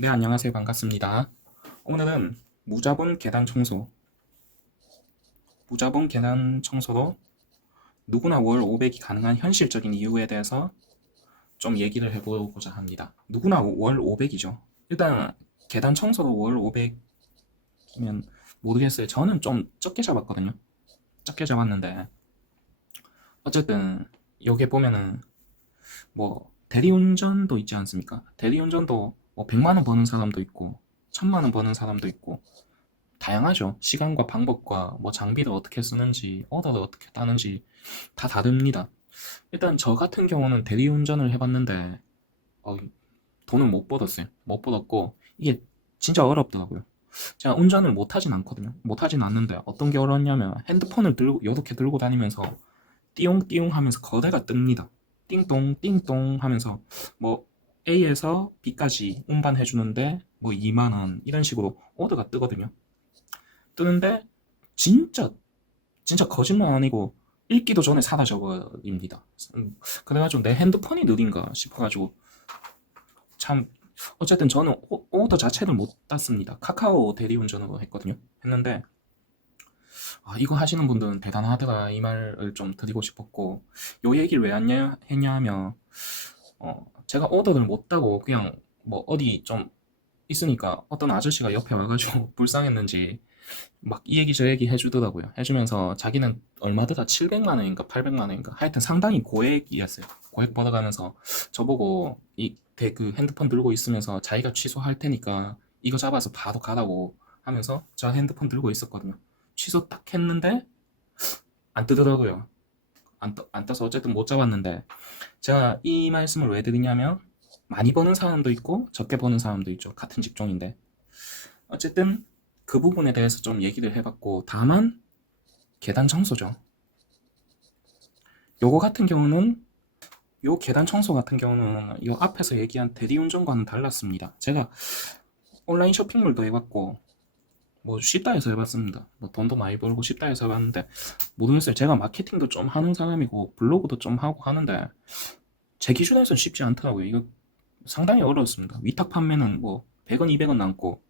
네, 안녕하세요. 반갑습니다. 오늘은 무자본 계단 청소로 누구나 월 500이 가능한 현실적인 이유에 대해서 좀 얘기를 해보고자 합니다. 누구나 월 500이죠. 일단 계단 청소로 월 500이면 모르겠어요. 저는 좀 적게 잡았거든요. 적게 잡았는데 어쨌든 여기 보면은 뭐 대리운전도 있지 않습니까? 대리운전도 뭐 100만 원 버는 사람도 있고 1000만 원 버는 사람도 있고 다양하죠. 시간과 방법과 뭐 장비를 어떻게 쓰는지, 오더를 어떻게 따는지 다 다릅니다. 일단 저 같은 경우는 대리운전을 해봤는데 어, 돈을 못 벌었어요. 못 벌었고 이게 진짜 어렵더라고요. 제가 운전을 못하진 않거든요. 못하진 않는데 어떤 게 어렵냐면 핸드폰을 들고 이렇게 들고 다니면서 띠용띠용 하면서 거래가 뜹니다. 띵동 띵동 하면서 뭐 A에서 B까지 운반해 주는데 뭐 2만 원 이런 식으로 오더가 뜨거든요. 뜨는데 진짜 진짜 거짓말 아니고 읽기도 전에 사라져 버립니다. 그래가지고 내 핸드폰이 느린가 싶어가지고 참 어쨌든 저는 오더 자체를 못 땄습니다. 카카오 대리운전으로 했거든요. 했는데 이거 하시는 분들은 대단하더라 이 말을 좀 드리고 싶었고 요 얘기를 왜 했냐 하면 제가 오더를 못 따고 그냥 뭐 어디 좀 있으니까 어떤 아저씨가 옆에 와가지고 불쌍했는지 막 이 얘기 저 얘기 해주더라고요. 해주면서 자기는 얼마더라 700만 원인가 800만 원인가 하여튼 상당히 고액이었어요. 고액 받아가면서 저보고 그 핸드폰 들고 있으면서 자기가 취소할 테니까 이거 잡아서 바로 가라고 하면서 저 핸드폰 들고 있었거든요. 취소 딱 했는데 안 뜨더라고요. 안 떠서 어쨌든 못 잡았는데 제가 이 말씀을 왜 드리냐면 많이 버는 사람도 있고 적게 버는 사람도 있죠. 같은 직종인데 어쨌든 그 부분에 대해서 좀 얘기를 해봤고 다만 계단 청소죠. 요거 같은 경우는 요 계단 청소 같은 경우는 요 앞에서 얘기한 대리운전과는 달랐습니다. 제가 온라인 쇼핑몰도 해봤고 뭐 쉽다 해서 해봤습니다. 뭐 돈도 많이 벌고 쉽다 해서 해봤는데 모르겠어요. 제가 마케팅도 좀 하는 사람이고 블로그도 좀 하고 하는데 제 기준에서는 쉽지 않더라고요. 이거 상당히 어려웠습니다. 위탁 판매는 뭐 100원, 200원 남고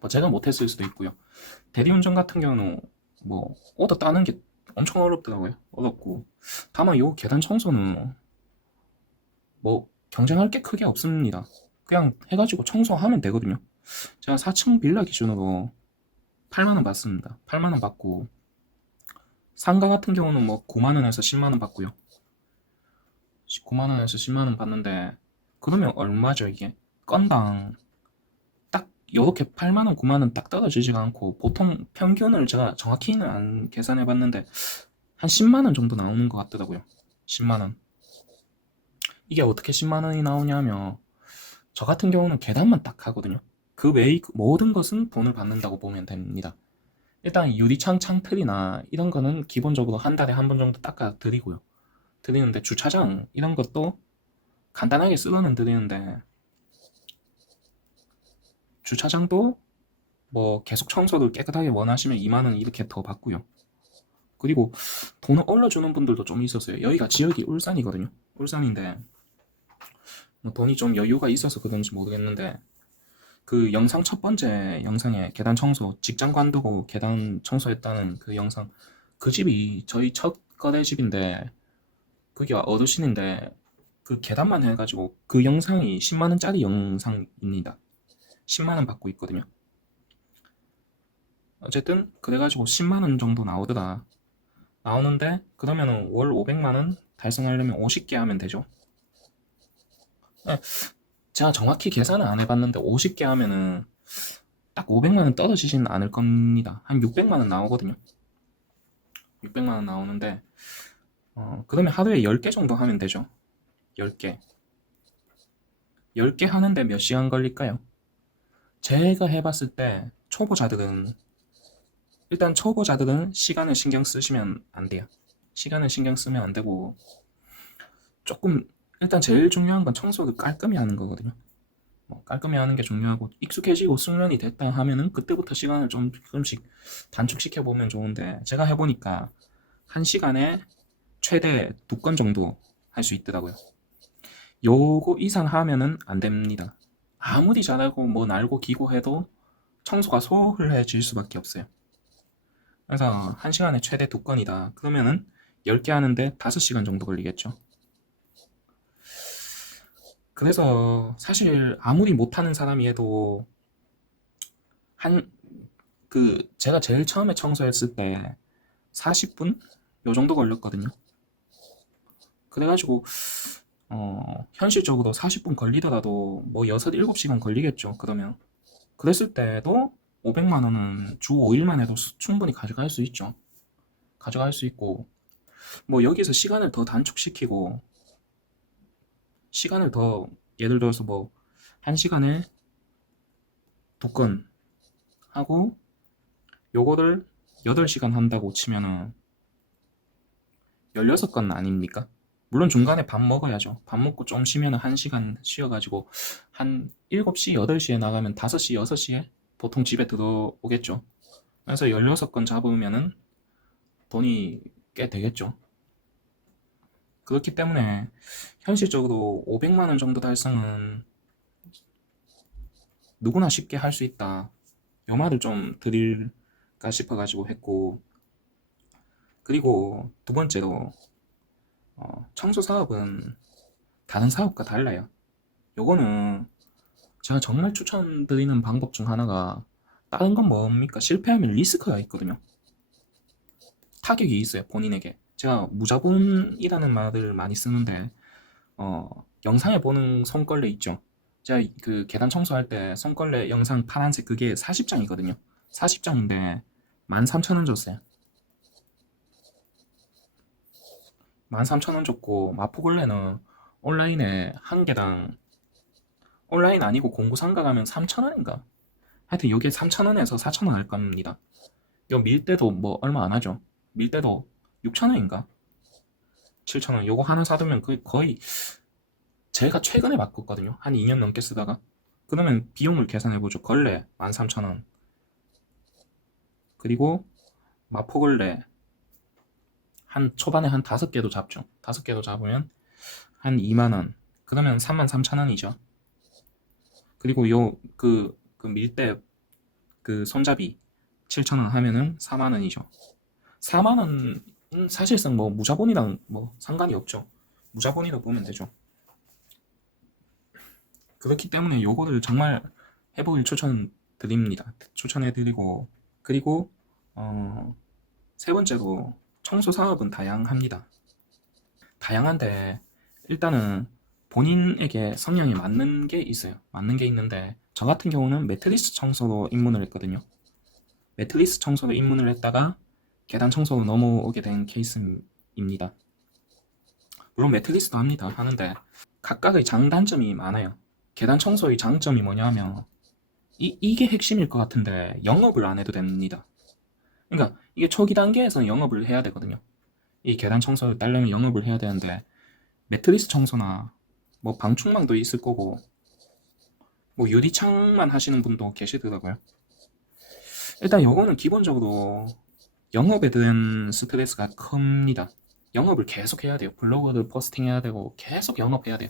뭐 제가 못했을 수도 있고요. 대리운전 같은 경우는 뭐 오더 따는 게 엄청 어렵더라고요. 어렵고 다만 요 계단 청소는 뭐 경쟁할 게 크게 없습니다. 그냥 해가지고 청소하면 되거든요. 제가 4층 빌라 기준으로 8만 원 받습니다. 8만 원 받고 상가 같은 경우는 뭐 9만 원에서 10만 원 받고요. 9만 원에서 10만 원 받는데 그러면 얼마죠 이게? 건당 딱 요렇게 8만 원, 9만 원 딱 떨어지지가 않고 보통 평균을 제가 정확히는 안 계산해 봤는데 한 10만 원 정도 나오는 것 같더라고요. 10만 원. 이게 어떻게 10만 원이 나오냐면 저 같은 경우는 계단만 딱 하거든요. 그 외의 모든 것은 돈을 받는다고 보면 됩니다. 일단 유리창 창틀이나 이런 거는 기본적으로 한 달에 한 번 정도 닦아 드리고요. 드리는데 주차장 이런 것도 간단하게 쓸어는 드리는데 주차장도 뭐 계속 청소를 깨끗하게 원하시면 2만 원 이렇게 더 받고요. 그리고 돈을 올려주는 분들도 좀 있었어요. 여기가 지역이 울산이거든요. 울산인데 뭐 돈이 좀 여유가 있어서 그런지 모르겠는데 그 영상 첫 번째 영상에 계단 청소 직장 관두고 계단 청소했다는 그 영상 그 집이 저희 첫 거래 집인데 그게 어르신인데 그 계단만 해가지고 그 영상이 10만 원짜리 영상입니다. 10만 원 받고 있거든요. 어쨌든 그래가지고 10만 원 정도 나오더라. 나오는데 그러면은 월 500만 원 달성하려면 50개 하면 되죠. 네, 제가 정확히 계산을 안 해봤는데 50개 하면은 딱 500만 원 떨어지지는 않을 겁니다. 한 600만 원 나오거든요. 600만 원 나오는데 그러면 하루에 10개 정도 하면 되죠. 10개. 10개 하는데 몇 시간 걸릴까요? 제가 해봤을 때 초보자들은 일단 초보자들은 시간을 신경 쓰시면 안 돼요. 시간을 신경 쓰면 안 되고 조금 일단 제일 중요한 건 청소를 깔끔히 하는 거거든요. 뭐 깔끔히 하는 게 중요하고 익숙해지고 숙련이 됐다 하면은 그때부터 시간을 좀 조금씩 단축시켜 보면 좋은데 제가 해보니까 한 시간에 최대 2건 정도 할 수 있더라고요. 요거 이상 하면은 안 됩니다. 아무리 잘하고 뭐 날고 기고 해도 청소가 소홀해질 수밖에 없어요. 그래서 1시간에 최대 2건이다. 그러면은 10개 하는데 5시간 정도 걸리겠죠. 그래서 사실 아무리 못하는 사람이 해도 한 제가 제일 처음에 청소했을 때 40분 요 정도 걸렸거든요. 그래가지고 현실적으로 40분 걸리더라도 뭐 6, 7시간 걸리겠죠. 그러면 그랬을 때도 500만 원은 주 5일만 해도 충분히 가져갈 수 있죠. 가져갈 수 있고 뭐 여기서 시간을 더 단축시키고 시간을 더 예를 들어서 뭐 1시간에 2건 하고 요거를 8시간 한다고 치면은 16건 아닙니까? 물론 중간에 밥 먹어야죠. 밥 먹고 좀 쉬면 1시간 쉬어가지고 한 7시, 8시에 나가면 5시, 6시에 보통 집에 들어오겠죠. 그래서 16건 잡으면은 돈이 꽤 되겠죠. 그렇기 때문에 현실적으로 500만 원 정도 달성은 누구나 쉽게 할 수 있다. 요 말을 좀 드릴까 싶어가지고 했고, 그리고 두 번째로 청소 사업은 다른 사업과 달라요. 요거는 제가 정말 추천드리는 방법 중 하나가 다른 건 뭡니까? 실패하면 리스크가 있거든요. 타격이 있어요, 본인에게. 제가 무자본이라는 말을 많이 쓰는데 영상에 보는 손걸레 있죠. 제가 그 계단 청소할 때 손걸레 영상 파란색 그게 40장이거든요. 40장인데 13,000원 줬어요. 13,000원 줬고 마포걸레는 온라인에 한 개당 온라인 아니고 공구상가 가면 3,000원인가? 하여튼 여기에 3,000원에서 4,000원 할 겁니다. 요 밀대도 뭐 얼마 안 하죠. 밀대도 6,000원인가? 7,000원. 요거 하나 사두면 거의 제가 최근에 바꿨거든요. 한 2년 넘게 쓰다가. 그러면 비용을 계산해보죠. 걸레 13,000원. 그리고 마포걸레 한 초반에 한 5개도 잡죠. 5개도 잡으면 한 2만원. 그러면 33,000원이죠. 그리고 그 밀대 그 손잡이 7,000원 하면은 4만원이죠. 4만원 사실상 뭐 무자본이랑 뭐 상관이 없죠. 무자본이라고 보면 되죠. 그렇기 때문에 요거를 정말 해보길 추천드립니다. 추천해드리고 그리고 세 번째로 청소 사업은 다양합니다. 다양한데 일단은 본인에게 성향에 맞는 게 있어요. 맞는 게 있는데 저 같은 경우는 매트리스 청소로 입문을 했거든요. 매트리스 청소로 입문을 했다가 계단 청소로 넘어오게 된 케이스입니다. 물론 매트리스도 합니다. 하는데 각각의 장단점이 많아요. 계단 청소의 장점이 뭐냐면 이게 핵심일 것 같은데 영업을 안 해도 됩니다. 그러니까 이게 초기 단계에서는 영업을 해야 되거든요. 이 계단 청소를 따려면 영업을 해야 되는데 매트리스 청소나 뭐 방충망도 있을 거고 뭐 유리창만 하시는 분도 계시더라고요. 일단 요거는 기본적으로 영업에 대한 스트레스가 큽니다. 영업을 계속 해야 돼요. 블로그를 포스팅해야 되고 계속 영업해야 돼요.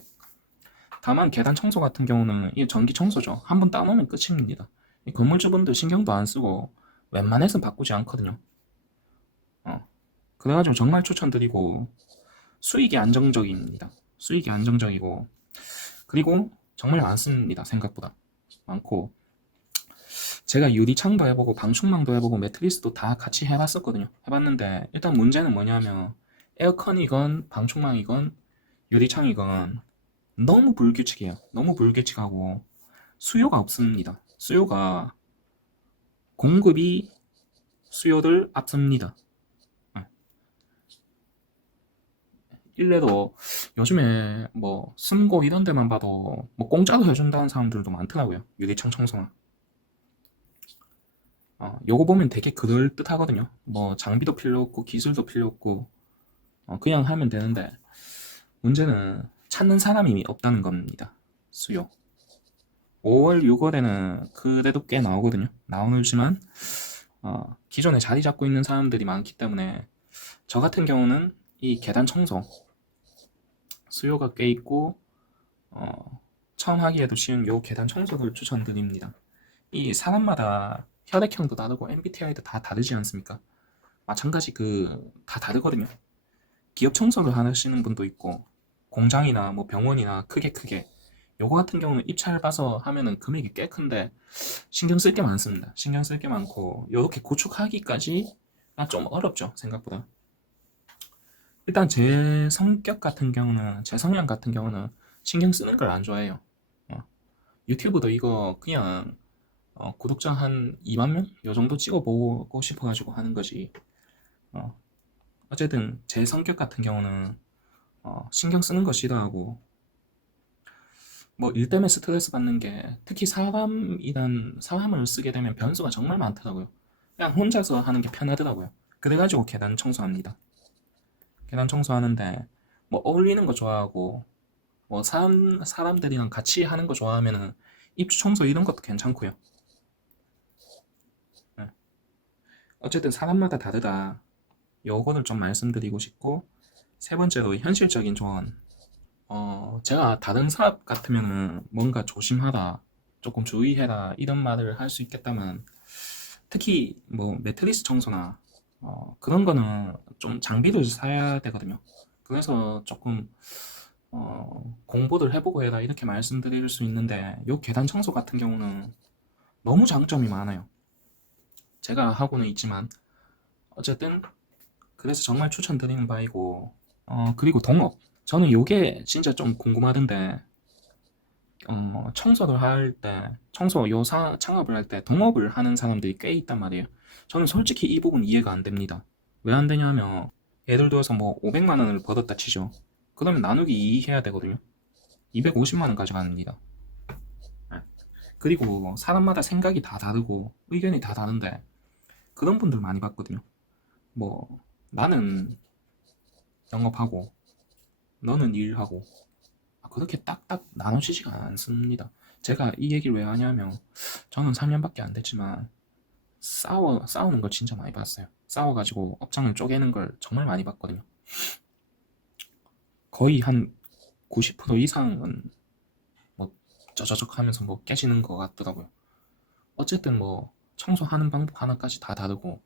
다만 계단 청소 같은 경우는 이 전기 청소죠. 한번 따놓으면 끝입니다. 이 건물주분들 신경도 안 쓰고 웬만해선 바꾸지 않거든요. 그래가지고 정말 추천드리고 수익이 안정적입니다. 수익이 안정적이고 그리고 정말 많습니다. 생각보다 많고 제가 유리창도 해보고 방충망도 해보고 매트리스도 다 같이 해봤었거든요. 해봤는데 일단 문제는 뭐냐면 에어컨이건 방충망이건 유리창이건 너무 불규칙해요. 너무 불규칙하고 수요가 없습니다. 수요가 공급이 수요를 앞섭니다. 일례도 요즘에 뭐 승고 이런 데만 봐도 뭐 공짜로 해준다는 사람들도 많더라고요. 유리창 청소나. 요거 보면 되게 그럴듯하거든요. 뭐 장비도 필요 없고 기술도 필요 없고 그냥 하면 되는데 문제는 찾는 사람이 없다는 겁니다. 수요. 5월, 6월에는 그래도 꽤 나오거든요. 나오지만 기존에 자리 잡고 있는 사람들이 많기 때문에 저 같은 경우는 이 계단 청소 수요가 꽤 있고 처음 하기에도 쉬운 요 계단 청소를 추천드립니다. 이 사람마다 혈액형도 다르고 MBTI도 다 다르지 않습니까? 마찬가지 다 다르거든요. 기업 청소를 하시는 분도 있고 공장이나 뭐 병원이나 크게 요거 같은 경우는 입찰 봐서 하면은 금액이 꽤 큰데 신경 쓸 게 많습니다. 신경 쓸 게 많고 요렇게 구축하기까지가 좀 어렵죠, 생각보다. 일단 제 성격 같은 경우는, 제 성향 같은 경우는 신경 쓰는 걸 안 좋아해요. 유튜브도 이거 그냥 구독자 한 2만 명? 요 정도 찍어보고 싶어가지고 하는 거지. 어쨌든 제 성격 같은 경우는 신경 쓰는 거 싫어하고, 뭐 일 때문에 스트레스 받는 게, 특히 사람을 쓰게 되면 변수가 정말 많더라고요. 그냥 혼자서 하는 게 편하더라고요. 그래가지고 계단 청소합니다. 계단 청소하는데 뭐 어울리는 거 좋아하고, 뭐 사람들이랑 같이 하는 거 좋아하면은 입주 청소 이런 것도 괜찮고요. 네. 어쨌든 사람마다 다르다. 요거를 좀 말씀드리고 싶고, 세 번째로 현실적인 조언. 제가 다른 사업 같으면은 뭔가 조심하라, 조금 주의해라 이런 말을 할 수 있겠다만, 특히 뭐 매트리스 청소나 그런 거는 좀 장비를 사야 되거든요. 그래서 조금 공부를 해보고 해라 이렇게 말씀드릴 수 있는데, 요 계단 청소 같은 경우는 너무 장점이 많아요. 제가 하고는 있지만 어쨌든 그래서 정말 추천드리는 바이고, 그리고 동업. 저는 요게 진짜 좀 궁금하던데, 청소를 할 때, 창업을 할 때 동업을 하는 사람들이 꽤 있단 말이에요. 저는 솔직히 이 부분 이해가 안 됩니다. 왜 안 되냐면, 예를 들어서 뭐 500만 원을 벌었다 치죠. 그러면 나누기 2 해야 되거든요. 250만 원 가져갑니다. 네. 그리고 사람마다 생각이 다 다르고 의견이 다 다른데, 그런 분들 많이 봤거든요. 뭐 나는 영업하고 너는 일하고, 그렇게 딱딱 나눠지지가 않습니다. 제가 이 얘기를 왜 하냐면, 저는 3년밖에 안 됐지만 싸우는 걸 진짜 많이 봤어요. 싸워가지고 업장을 쪼개는 걸 정말 많이 봤거든요. 거의 한 90% 이상은 뭐 쩌저적 하면서 뭐 깨지는 것 같더라고요. 어쨌든 뭐 청소하는 방법 하나까지 다 다르고,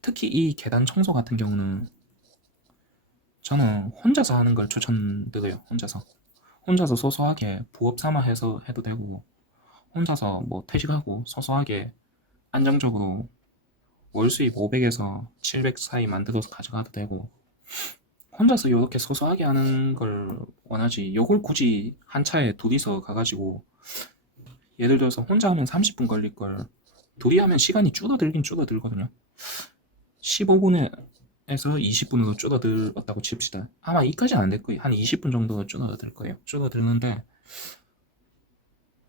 특히 이 계단 청소 같은 경우는 저는 혼자서 하는 걸 추천드려요. 혼자서 소소하게 부업 삼아 해서 해도 되고, 혼자서 뭐 퇴직하고 소소하게 안정적으로 월 수입 500에서 700 사이 만들어서 가져가도 되고, 혼자서 이렇게 소소하게 하는 걸 원하지, 요걸 굳이 한 차에 둘이서 가가지고, 예를 들어서 혼자 하면 30분 걸릴 걸 둘이 하면 시간이 줄어들긴 줄어들거든요. 15분에서 20분으로 줄어들었다고 칩시다. 아마 이까지는 안 될 거예요. 한 20분 정도 줄어들 거예요. 줄어드는데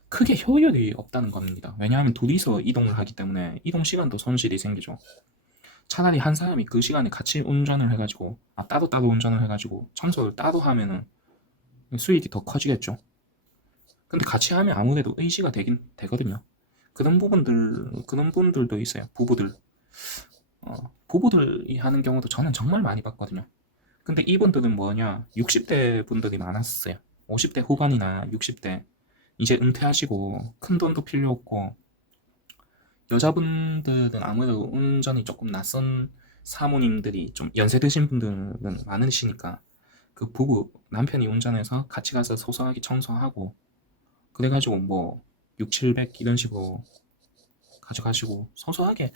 크게 효율이 없다는 겁니다. 왜냐하면 둘이서 이동을 하기 때문에 이동 시간도 손실이 생기죠. 차라리 한 사람이 그 시간에 같이 운전을 해가지고, 따로 운전을 해가지고 청소를 따로 하면은 수익이 더 커지겠죠. 근데 같이 하면 아무래도 의지가 되긴 되거든요. 그런 분들도 있어요. 부부들이 하는 경우도 저는 정말 많이 봤거든요. 근데 이분들은 뭐냐, 60대 분들이 많았어요. 50대 후반이나 60대, 이제 은퇴하시고 큰 돈도 필요 없고, 여자분들은 아무래도 운전이 조금 낯선 사모님들이 좀 연세 드신 분들은 많으시니까, 그 부부 남편이 운전해서 같이 가서 소소하게 청소하고, 그래가지고 뭐 6, 700 이런 식으로 가져가시고 소소하게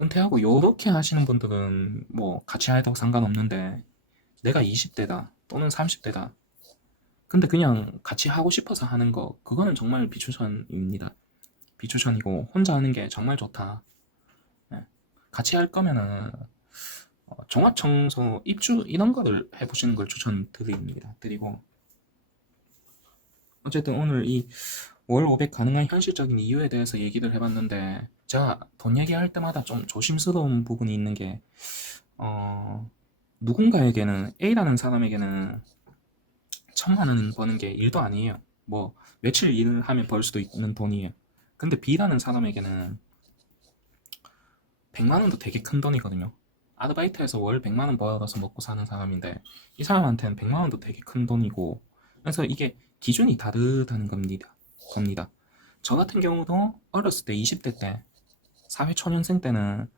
은퇴하고, 요렇게 하시는 분들은 뭐 같이 해도 상관없는데, 내가 20대다 또는 30대다 근데 그냥 같이 하고 싶어서 하는 거, 그거는 정말 비추천입니다. 비추천이고 혼자 하는 게 정말 좋다. 네. 같이 할 거면은 종합청소, 입주 이런 거를 해보시는 걸 추천드립니다. 드리고, 어쨌든 오늘 이 월 500 가능한 현실적인 이유에 대해서 얘기를 해봤는데, 제가 돈 얘기할 때마다 좀 조심스러운 부분이 있는 게, 누군가에게는, A라는 사람에게는 1,000만 원 버는 게 일도 아니에요. 뭐 며칠 일을 하면 벌 수도 있는 돈이에요. 근데 B라는 사람에게는 100만 원도 되게 큰 돈이거든요. 아르바이트에서 월 100만 원 벌어서 먹고 사는 사람인데, 이 사람한테는 100만 원도 되게 큰 돈이고, 그래서 이게 기준이 다르다는 겁니다. 저 같은 경우도 어렸을 때 20대 때 사회초년생 때는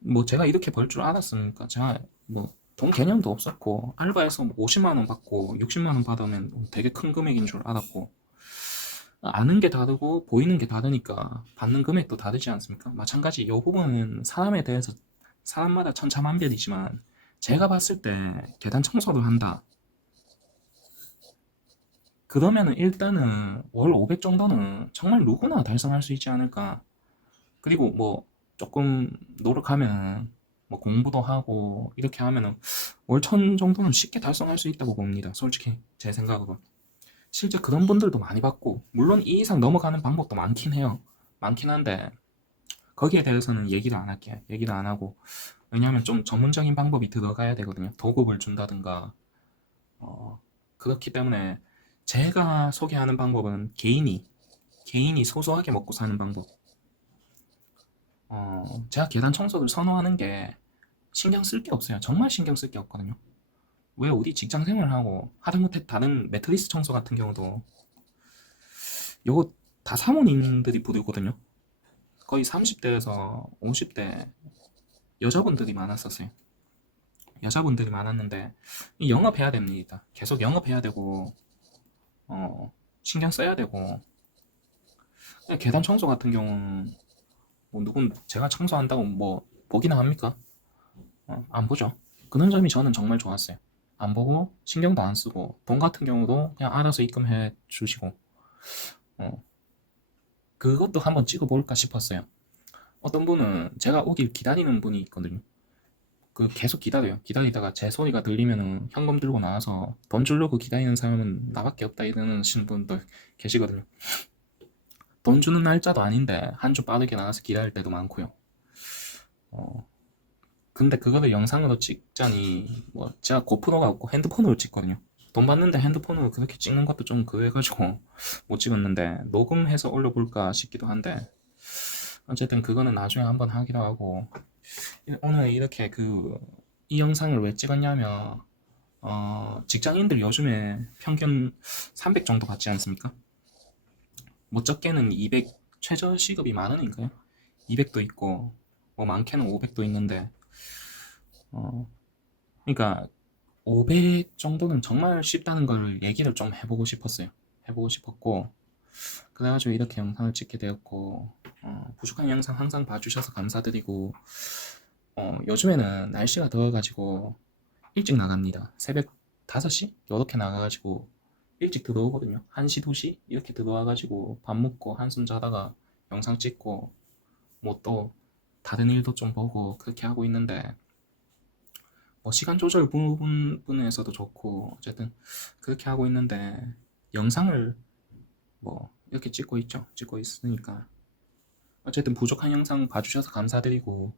뭐 제가 이렇게 벌 줄 알았으니까 제가 뭐 돈 개념도 없었고 알바해서 뭐 50만 원 받고 60만 원 받으면 되게 큰 금액인 줄 알았고 아는 게 다르고 보이는 게 다르니까 받는 금액도 다르지 않습니까? 마찬가지 이 부분은 사람에 대해서 사람마다 천차만별이지만 제가 봤을 때 계단 청소를 한다. 그러면은 일단은 월 500 정도는 정말 누구나 달성할 수 있지 않을까. 그리고 뭐 조금 노력하면 뭐 공부도 하고 이렇게 하면은 월 1000 정도는 쉽게 달성할 수 있다고 봅니다. 솔직히 제 생각으로. 실제 그런 분들도 많이 봤고 물론 이 이상 넘어가는 방법도 많긴 해요. 많긴 한데 거기에 대해서는 얘기를 안 할게요. 얘기를 안 하고 왜냐하면 좀 전문적인 방법이 들어가야 되거든요. 도급을 준다든가 그렇기 때문에 제가 소개하는 방법은 개인이 소소하게 먹고 사는 방법. 제가 계단 청소를 선호하는 게 신경 쓸 게 없어요. 정말 신경 쓸 게 없거든요. 왜 어디 직장 생활하고 하다못해 다른 매트리스 청소 같은 경우도 요거 다 사모님들이 부르거든요. 거의 30대에서 50대 여자분들이 많았었어요. 여자분들이 많았는데 영업해야 됩니다. 계속 영업해야 되고 신경 써야 되고 계단 청소 같은 경우는 뭐 누군 제가 청소한다고 뭐 보기나 합니까? 안 보죠. 그런 점이 저는 정말 좋았어요. 안 보고 신경도 안 쓰고 돈 같은 경우도 그냥 알아서 입금해 주시고 어, 그것도 한번 찍어볼까 싶었어요. 어떤 분은 제가 오길 기다리는 분이 있거든요. 그 계속 기다려요. 기다리다가 제 소리가 들리면은 현금 들고 나와서 돈 주려고 기다리는 사람은 나밖에 없다 이러는 분들 계시거든요. 돈 주는 날짜도 아닌데 한 주 빠르게 나와서 기다릴 때도 많고요. 근데 그거를 영상으로 찍자니 뭐 제가 고프로가 없고 핸드폰으로 찍거든요. 돈 받는데 핸드폰으로 그렇게 찍는 것도 좀 그래가지고 못 찍었는데 녹음해서 올려볼까 싶기도 한데 어쨌든 그거는 나중에 한번 하기로 하고 오늘 이렇게 이 영상을 왜 찍었냐면 직장인들 요즘에 평균 300 정도 받지 않습니까? 뭐 적게는 200 최저 시급이 많으니까요. 200도 있고 뭐 많게는 500도 있는데 그러니까 500 정도는 정말 쉽다는 걸 얘기를 좀 해보고 싶었어요. 해보고 싶었고 그래가지고 이렇게 영상을 찍게 되었고 부족한 영상 항상 봐주셔서 감사드리고 요즘에는 날씨가 더워가지고 일찍 나갑니다. 새벽 5시? 이렇게 나가가지고 일찍 들어오거든요. 1시, 2시 이렇게 들어와가지고 밥 먹고 한숨 자다가 영상 찍고 뭐 또 다른 일도 좀 보고 그렇게 하고 있는데 뭐 시간 조절 부분에서도 좋고 어쨌든 그렇게 하고 있는데 영상을 뭐 이렇게 찍고 있죠. 찍고 있으니까 어쨌든 부족한 영상 봐주셔서 감사드리고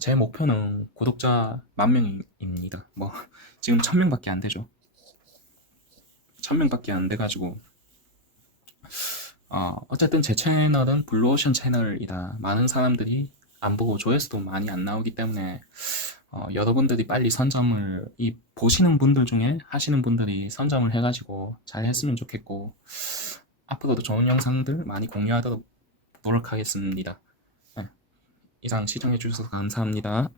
제 목표는 구독자 10,000명입니다. 뭐 지금 1000명밖에 안 되죠. 1000명밖에 안 돼가지고 어쨌든 제 채널은 블루오션 채널이다. 많은 사람들이 안 보고 조회수도 많이 안 나오기 때문에 여러분들이 빨리 선점을 보시는 분들 중에 하시는 분들이 선점을 해가지고 잘 했으면 좋겠고 앞으로도 좋은 영상들 많이 공유하도록 노력하겠습니다. 네, 이상 시청해 주셔서 감사합니다.